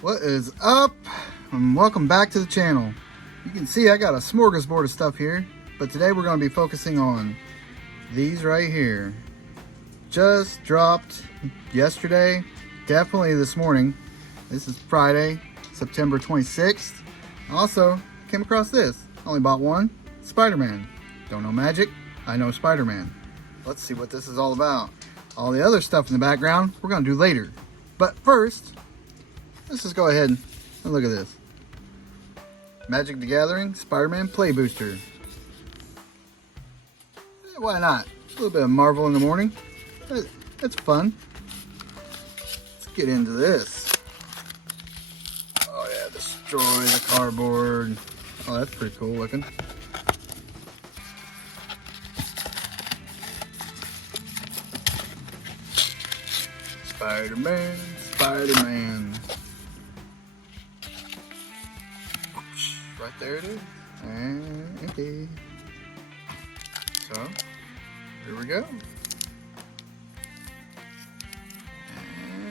What is up? And welcome back to the channel. You can see I got a smorgasbord of stuff here, but today we're going to be focusing on these right here. Just dropped yesterday, definitely this morning. This is Friday, September 26th. Also, came across this. Only bought one. Spider-Man. Don't know magic, I know Spider-Man. Let's see what this is all about. All the other stuff in the background, we're going to do later. But first, let's just go ahead and look at this. Magic the Gathering Spider-Man Play Booster. Why not? A little bit of Marvel in the morning. It's fun. Let's get into this. Oh yeah, destroy the cardboard. Oh, that's pretty cool looking. Spider-Man, Spider-Man. Right there it is. And okay. So, here we go.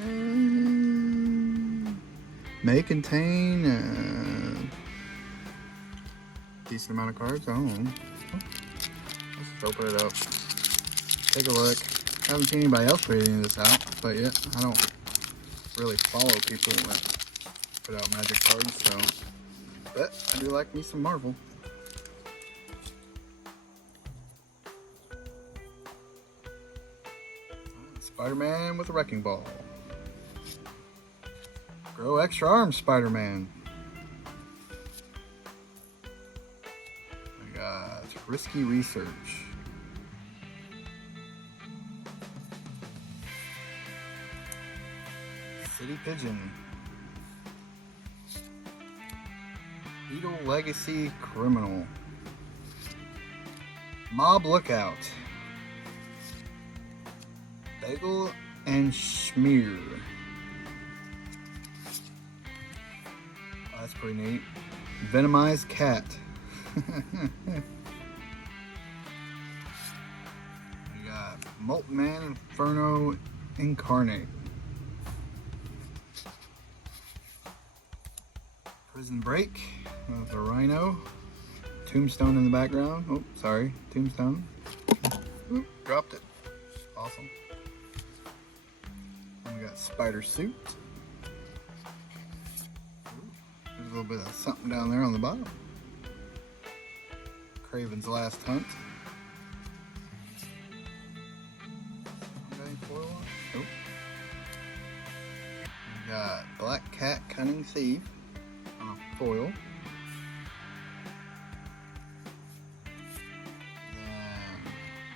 And may contain a decent amount of cards. Oh, let's open it up. Take a look. I haven't seen anybody else put any of this out, but yet I don't really follow people that put out magic cards, so. But I do like me some Marvel. Spider-Man with a wrecking ball. Grow extra arms, Spider-Man. I got risky research. City Pigeon. Beetle Legacy Criminal. Mob Lookout. Bagel and Schmear. Oh, that's pretty neat. Venomized Cat. We got Molten Man Inferno Incarnate. Prison Break with the Rhino. Tombstone in the background. Oh, sorry. Tombstone. Oop, dropped it. Awesome. And we got Spider Suit. There's a little bit of something down there on the bottom. Craven's Last Hunt. Got any foil on it? Nope. We got Black Cat Cunning Thief. Foil. Then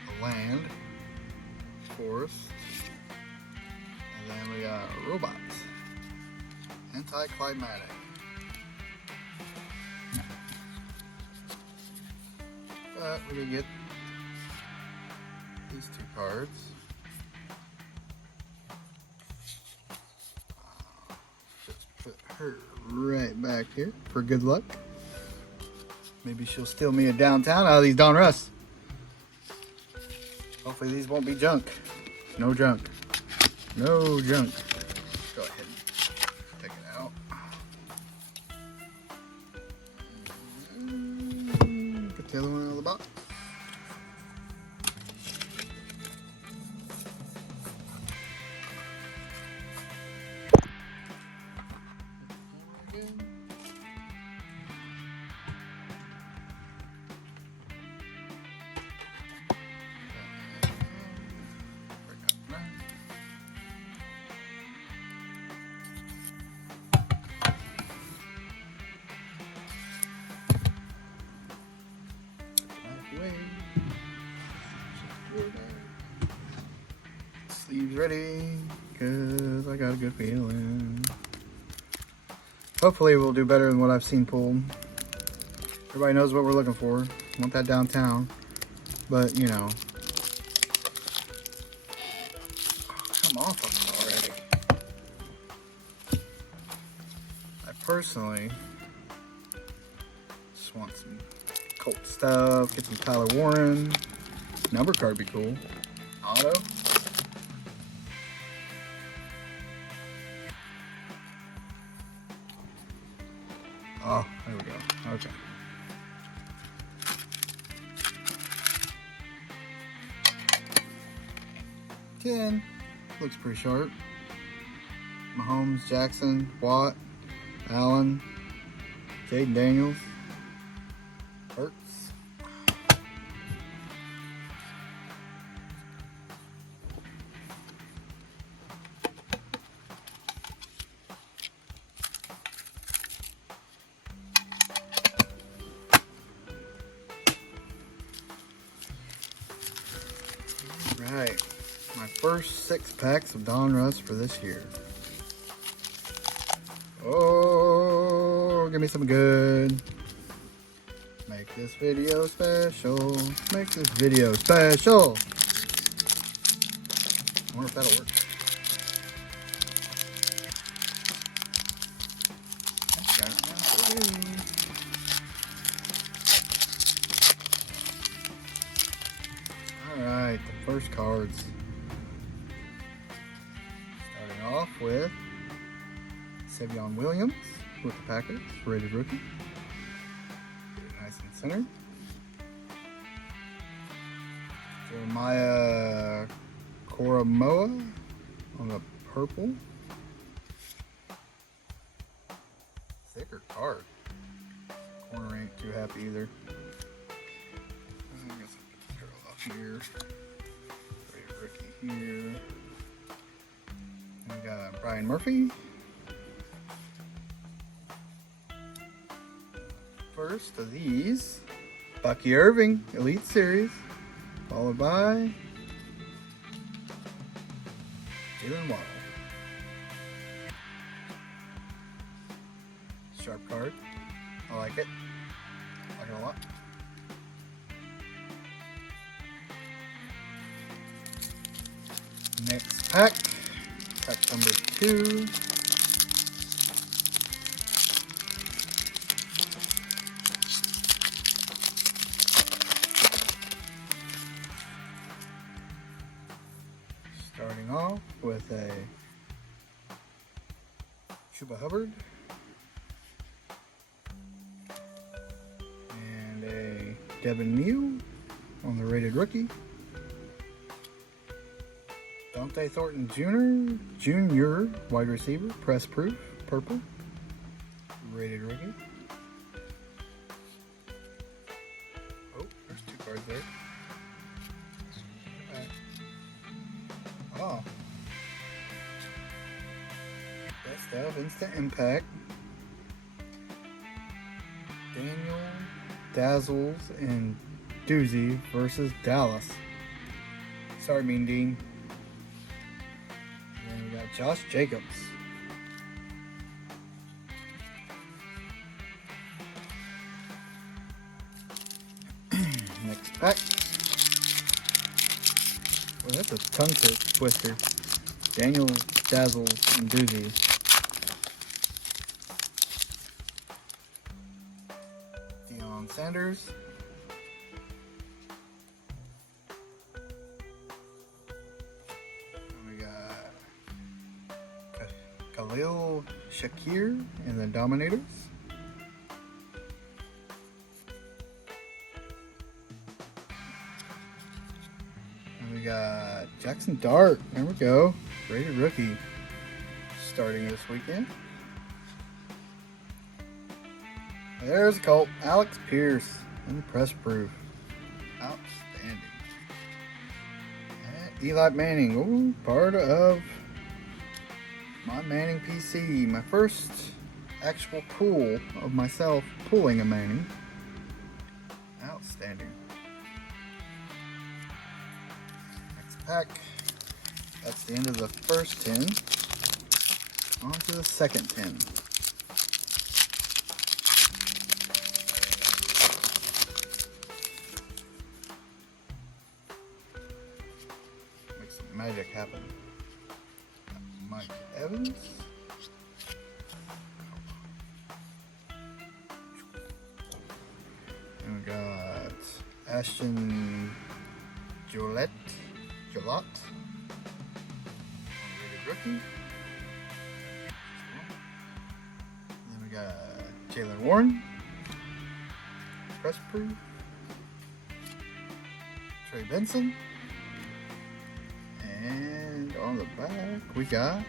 the land, forest, and then we got robots. Anticlimactic. But we did get these two cards. Just put her right back here for good luck. Maybe she'll steal me a downtown out of these Donruss. Hopefully these won't be junk. No junk. No junk. Let's go ahead and take it out. Put the other one out of the box. Sleeves ready, cause I got a good feeling. Hopefully we'll do better than what I've seen pulled. Everybody knows what we're looking for. Want that downtown, but you know. Oh, come off of it already. I personally just want some Colt stuff, get some Tyler Warren. Number card be cool. Auto. Oh, there we go. Okay. Ten. Looks pretty sharp. Mahomes, Jackson, Watt, Allen, Jaden Daniels, Hurts. Right, my first 6 packs of Donruss for this year. Oh, give me some good. Make this video special. Make this video special. I wonder if that'll work. Alright, the first cards. Starting off with Sevion Williams with the Packers, rated rookie. Get it nice and centered. Jeremiah Koromoa on the purple. Thicker card. Corner ain't too happy either. I guess I'll put the off here. Rated rookie here. And we got Brian Murphy. First of these, Bucky Irving, Elite Series, followed by Jalen Waddle. Sharp card. I like it. I like it a lot. Next pack, pack number 2. Starting off with a Chuba Hubbard and a Devin Neal on the rated rookie. Dante Thornton Jr. Wide receiver, press proof, purple, rated rookie. Oh, there's 2 cards there. Oh. Best of Instant Impact. Daniel Dazzles and Doozy versus Dallas. Sorry, Mean Dean. And then we got Josh Jacobs. Next pack. Well, that's a tongue twister. Daniel Dazzles and Doozy. Deion Sanders. And we got Khalil Shakir and the Dominators. And we got Jackson Dart. There we go. Rated rookie. Starting this weekend. There's a Colt. Alex Pierce in the press proof. Outstanding. And Eli Manning. Ooh, part of my Manning PC. My first actual pull of myself pulling a Manning. Outstanding. Next pack. That's the end of the first 10. On to the second 10. Make some magic happen. Mike Evans. And we got Ashton Jolott. Rookie. Then we got Jaylen Warren. Press proof. Trey Benson. And on the back we got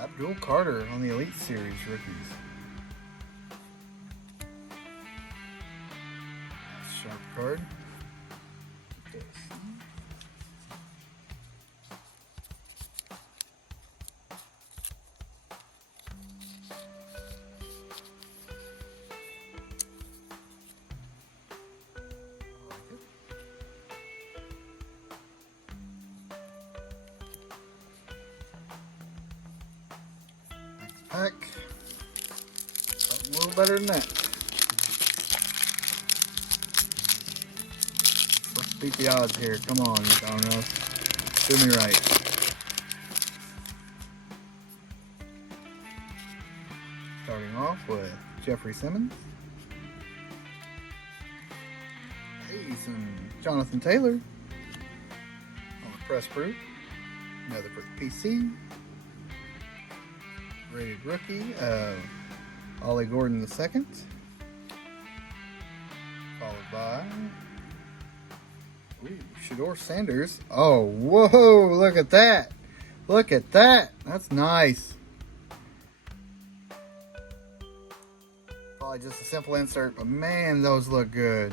Abdul Carter on the Elite Series rookies. Nice sharp card. Okay. Pack. Something a little better than that. Let's beat the odds here. Come on, Donruss. Do me right. Starting off with Jeffrey Simmons. Hey, some Jonathan Taylor on the press proof. Another for the PC. Rated rookie of Ollie Gordon II, followed by Shedeur Sanders. Oh, whoa, look at that. Look at that. That's nice. Probably just a simple insert, but man, those look good.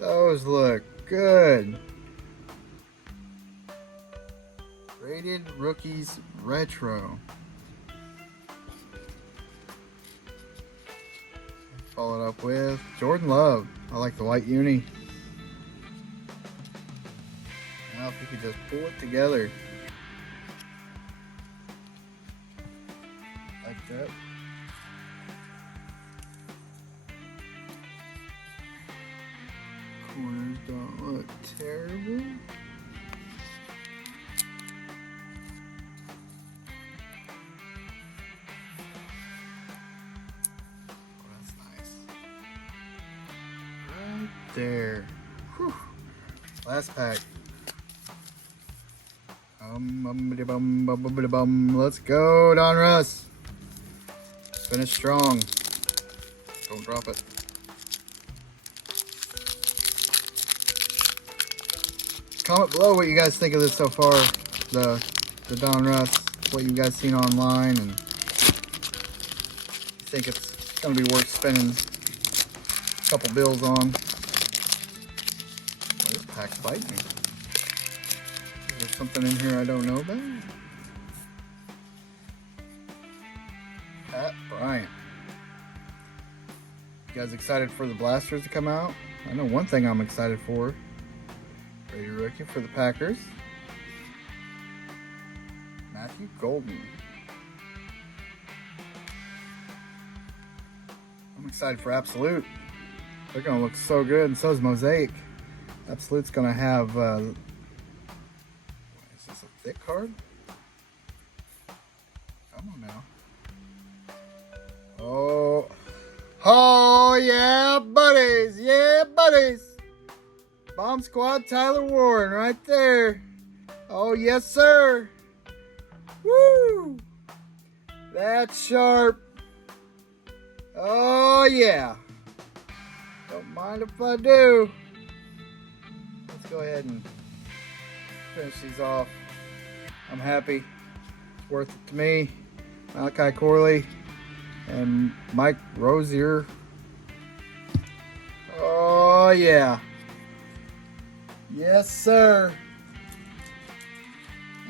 Those look good. Rated Rookies Retro. Followed up with Jordan Love. I like the white uni. Now if we could just pull it together. Like that. Corners don't look terrible. There. Whew. Last pack. Let's go, Donruss. Finish strong. Don't drop it. Comment below what you guys think of this so far. The Donruss. What you guys seen online, and you think it's gonna be worth spending a couple bills on. This pack's biting me. Is there something in here I don't know about? Pat Bryant. You guys excited for the blasters to come out? I know one thing I'm excited for. Rated rookie for the Packers. Matthew Golden. I'm excited for Absolute. They're going to look so good, and so is Mosaic. Absolute's going to have, is this a thick card? Come on now. Oh yeah, buddies. Yeah, buddies. Bomb Squad Tyler Warren right there. Oh, yes, sir. Woo. That's sharp. Oh, yeah. Don't mind if I do. Let's go ahead and finish these off. I'm happy. It's worth it to me. Malachi Corley and Mike Rozier. Oh, yeah. Yes, sir.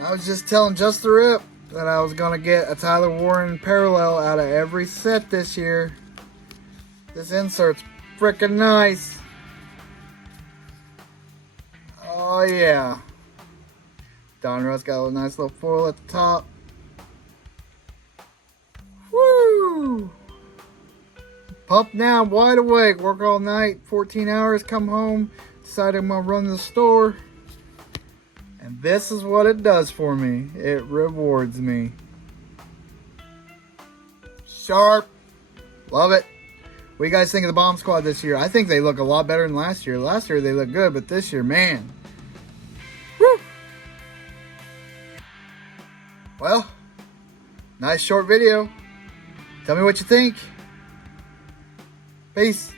I was just telling Just the Rip that I was going to get a Tyler Warren parallel out of every set this year. This insert's freaking nice. Oh, yeah. Donruss got a nice little foil at the top. Woo! Pumped now, wide awake. Work all night, 14 hours, come home. Decided I'm going to run to the store. And this is what it does for me. It rewards me. Sharp. Love it. What do you guys think of the Bomb Squad this year? I think they look a lot better than last year. Last year they looked good, but this year, man. Woo! Well, Nice short video. Tell me what you think. Peace.